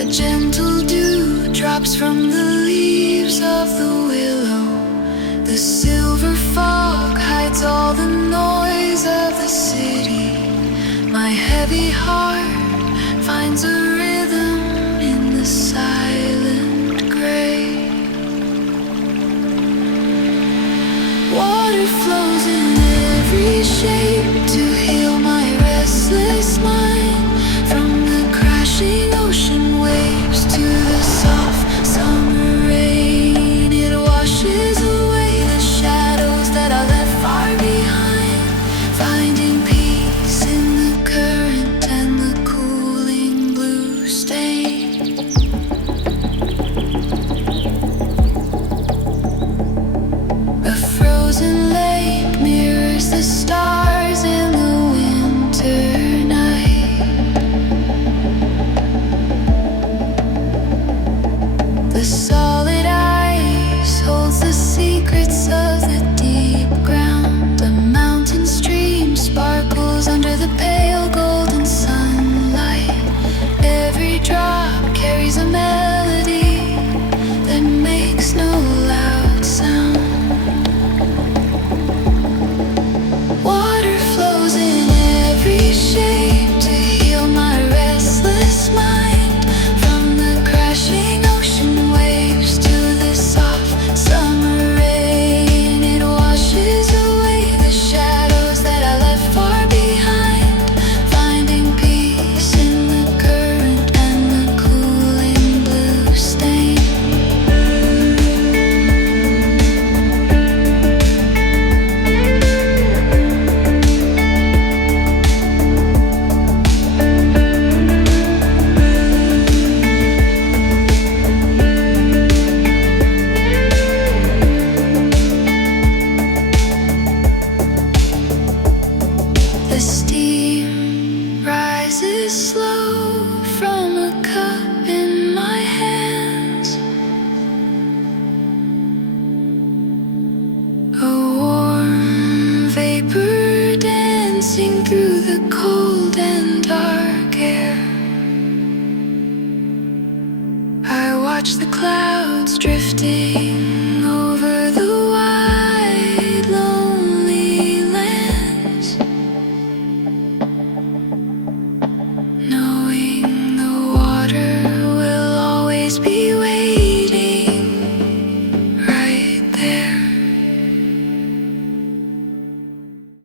A gentle dew drops from the leaves of the willow. The silver fog hides all the noise of the city. My heavy heart finds a rhythm in the silent gray. Water flows in every shape to heal my restless mind. From the crashing ocean waves to the soft summer rain, it washes away the shadows that I left far behind, finding peace in the current and the cooling blue stain. A frozen lake mirrors the stars in the winter night. The solid ice holds the secrets of the deep ground. A mountain stream sparkles under the pale golden sunlight. Every drop carries a melody that makes no loud sound. Water flows in every shape to heal my restless mind. From the crashing ocean waves to the soft summer rain, it washes away the shadows that I left far behind, finding peace in the current and the cooling blue stain. The steam rises slow from a cup in my hands. A warm vapor dancing through the cold and dark air. I watch the clouds drifting